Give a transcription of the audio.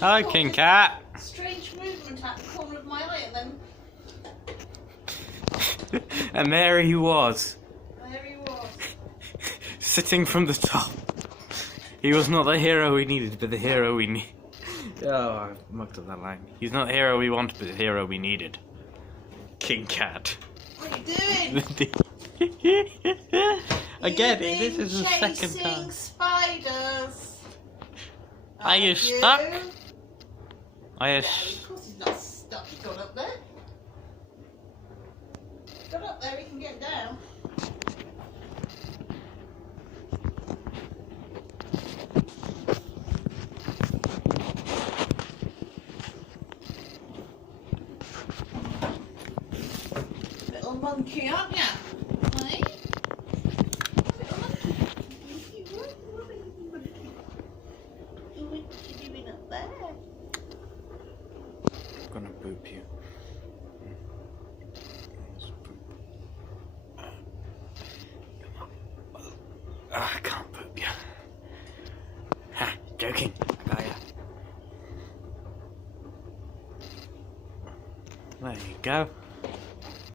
Hi, King Cat. Strange movement at the corner of my eye, and then And there he was, there he was. sitting from the top. He was not the hero we needed, but the hero we need. Oh, I mucked up that line. He's not the hero we wanted, but the hero we needed. King Cat. What are you doing? Again, You've this been is the second chasing time. spiders. Are you stuck? I Yeah, of course he's not stuck. He's got up there. Got up there, he can get down. Little monkey, aren't you? Hey? Little monkey. What are you doing up there? I'm gonna boop you. I can't boop you. Ha, joking. I got ya. There you go.